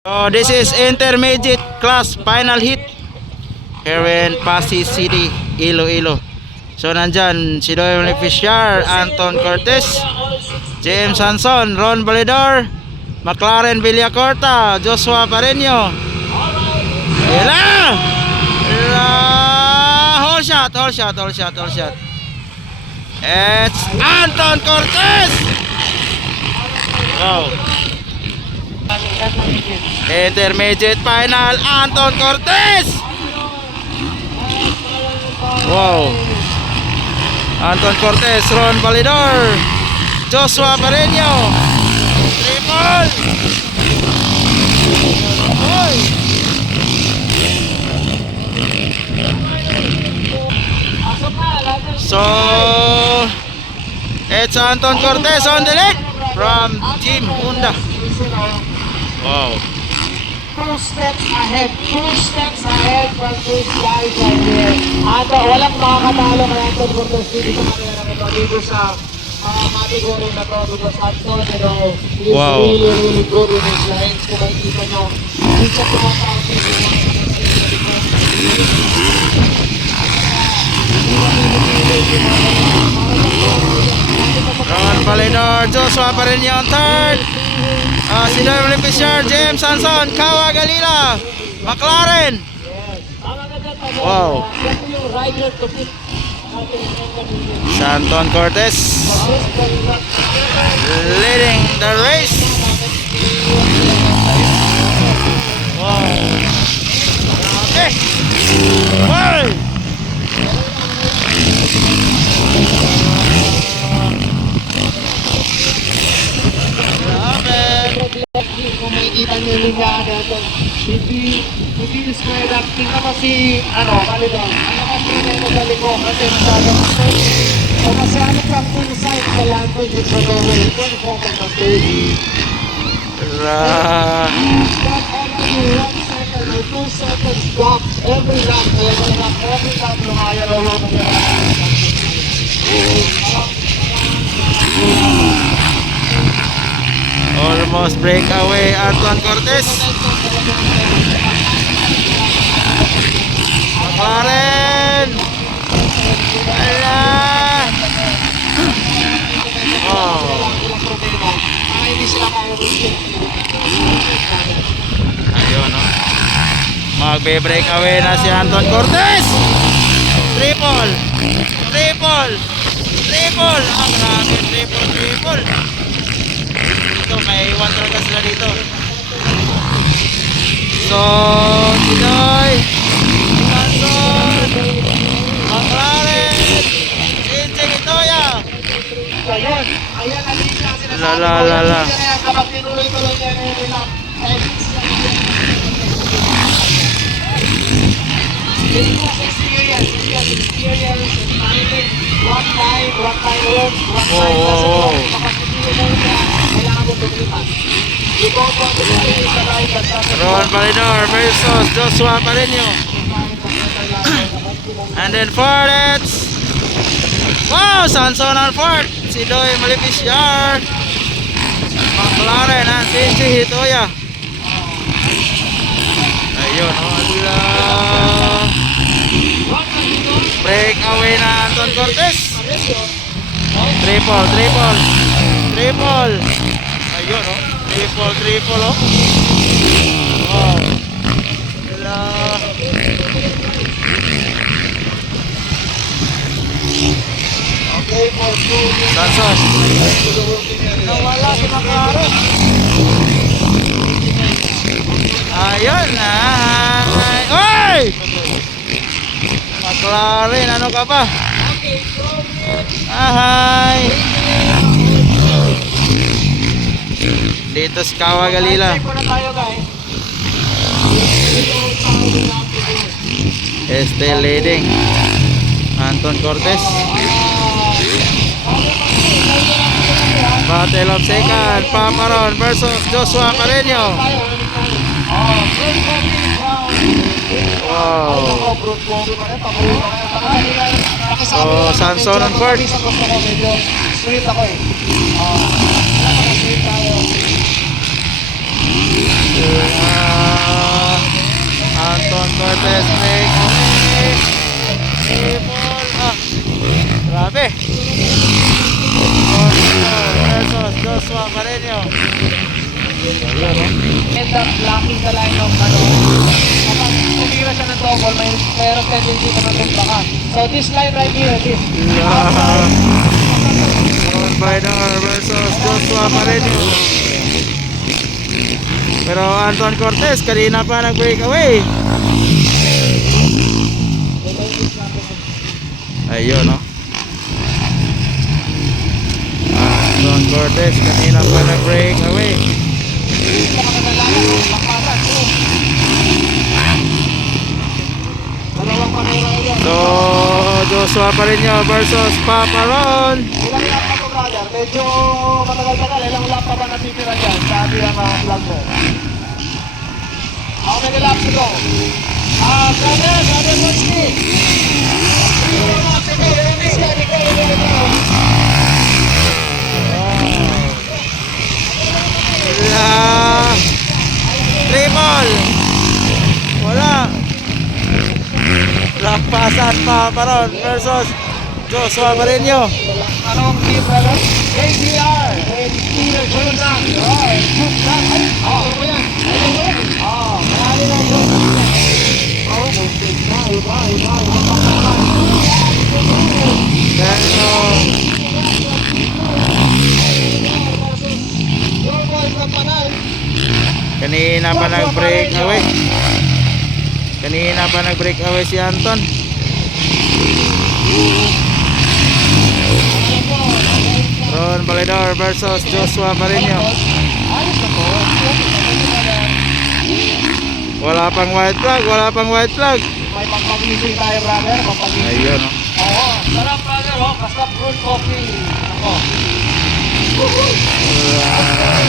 So this is intermediate class final hit here in Pasig City, Iloilo. So nandyan si Doyle Fisher, Anton Cortez, James Hanson, Ron Validor, McLaren Villacorta, Joshua Pareño. Hold shot. It's Anton Cortez. Wow. Intermediate final, Anton Cortez. Wow. Anton Cortez, Ron Validor, Joshua Pareño. Triple. So it's Anton Cortez on the lead from Team Honda. Wow. Two steps ahead from these guys right here. At walang makakatalo kay Anton Cortez dito sa kanila na ito, dito sa category na to, because Anton, you know, he is really good in his lines. Kung makikita nyo, hindi siya tumatawag Ron Validor, Joshua Pareño on third. Si Doyle Fisher, James Hanson, Kawa Galila, McLaren. Wow. Anton Cortez leading the race. Wow. Okay. Wow. Kung makikita nyo yung linya natin, hindi square up. Tingnan mo si, Validor. Kasi nito sa liko, kasi masyadong o masyado from two sides sa language at sa level. Ito yung front of the stage. Stop every 1 second or 2 seconds drops every lap. Every lap lumaya na lang ng Almost breakaway Anton Cortez. McLaren. Oh. Ayun, no? Magbe-breakaway na si Anton Cortez. Triple. Grabe, triple. May iwan talaga sila dito. So Sidoy Hanson, McLaren, Inching Itoya. La Ron Validor versus Joshua Pareño. And then fourth, it's Hanson on fourth. Si Doyle Fisher, McLaren and Inching Itoya. Ayun, breakaway na Anton Cortez. Triple. Ayun, triple. Wow. Hanson. Nawala si McLaren. Ayun na. Oy! McLaren, ano ka ba? Hi. Dito si Kawa Galila. Still leading Anton Cortez. Battle of second, Paparon versus Joshua Pareño. Wow. So Hanson on fourth. Anton Cortez breakaway. Triple. Grabe. Versus Joshua Carreño. End up blocking the line of kapag tumira siya ng double, mayroong tendency na matumbakan. So this line right here, this Ron Baidar versus Joshua Carreño. Pero Anton Cortez kanina pa nag-breakaway. Ayun, no? Anton Cortez kanina pa nag-breakaway. So, Joshua Carreño versus Papa Ron. Ilang lap pa to, brother? Medyo matagal-tagal. Ilang lap pa ba natitira dyan? Sabi ang vlog mo. How many laps to go? Brother, watch me. Triple. Wala. Lampasan Papa Ron versus Joshua Carreño. Anong team, brother? KCR and Peter Jordan. Ano yan? Marami lang yun. Kanina pa nag-breakaway. Kanina pa nag-breakaway si Anton. Ron Baidar versus Joshua Carreño. Wala pang white flag, wala pang white flag. May pagpag-ising tayo, brother. Ayun, no? Oo, sarap, brother. Basta fruit coffee. Ako.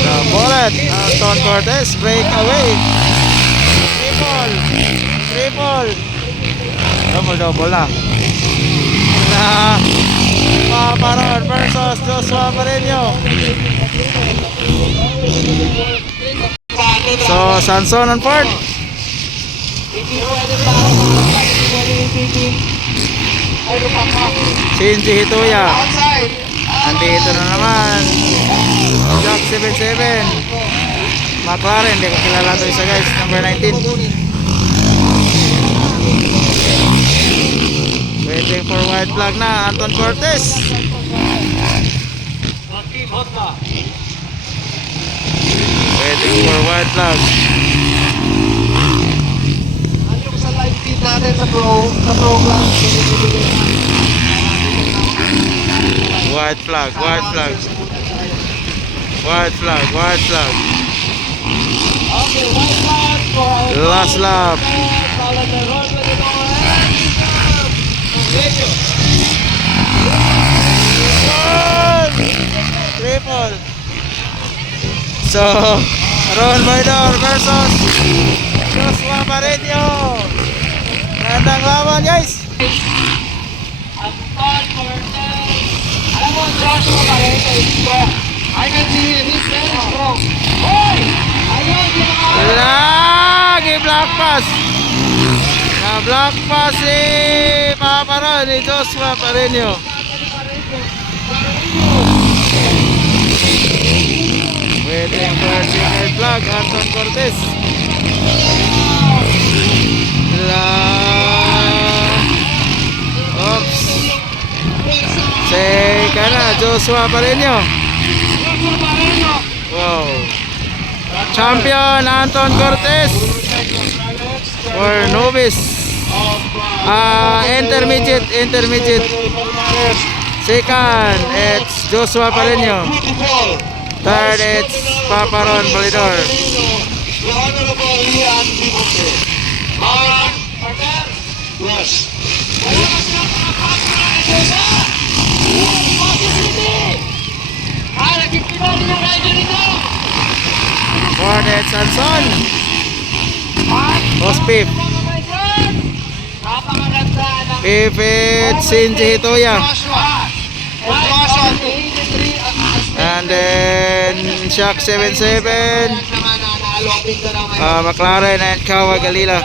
The bullet. Anton Cortez breakaway. Triple. Double na. Papa Ron versus Joshua Carreño. So, Sanson on fourth. Shinji Hitoya. Andito na naman. Jack 77. McLaren, hindi ko kilala ito isa guys. Number 19. Waiting for white flag na. Anton Cortez. Waiting for white flag. Ano yung sa live feed natin sa program? White flag. Okay, white flag for Last lap. Triple. So, Ron Baidar versus Joshua Carreño. Magandang laban guys. Alam mo, Joshua Carreño is strong. I can see it. He's very strong. Hoy! Ayun, Lagi black pass. Na black pass si Papa Ron ni Joshua Carreño. Waiting for single flag, Anton Cortez. Oops. Seka na, Joshua Carreño. Wow. Champion Anton Cortez for novice. Intermediate. Second, it's Joshua Carreño. Third, it's Papa Ron Baidar. The Honorable Ian Bibote. Yes. Fourth, it's Sanson. Ospip. Fifth, it's Shinji Hitoya. And then Shock 77. panalo ang Mindanao ngayon. McLaren and Kawah Galila.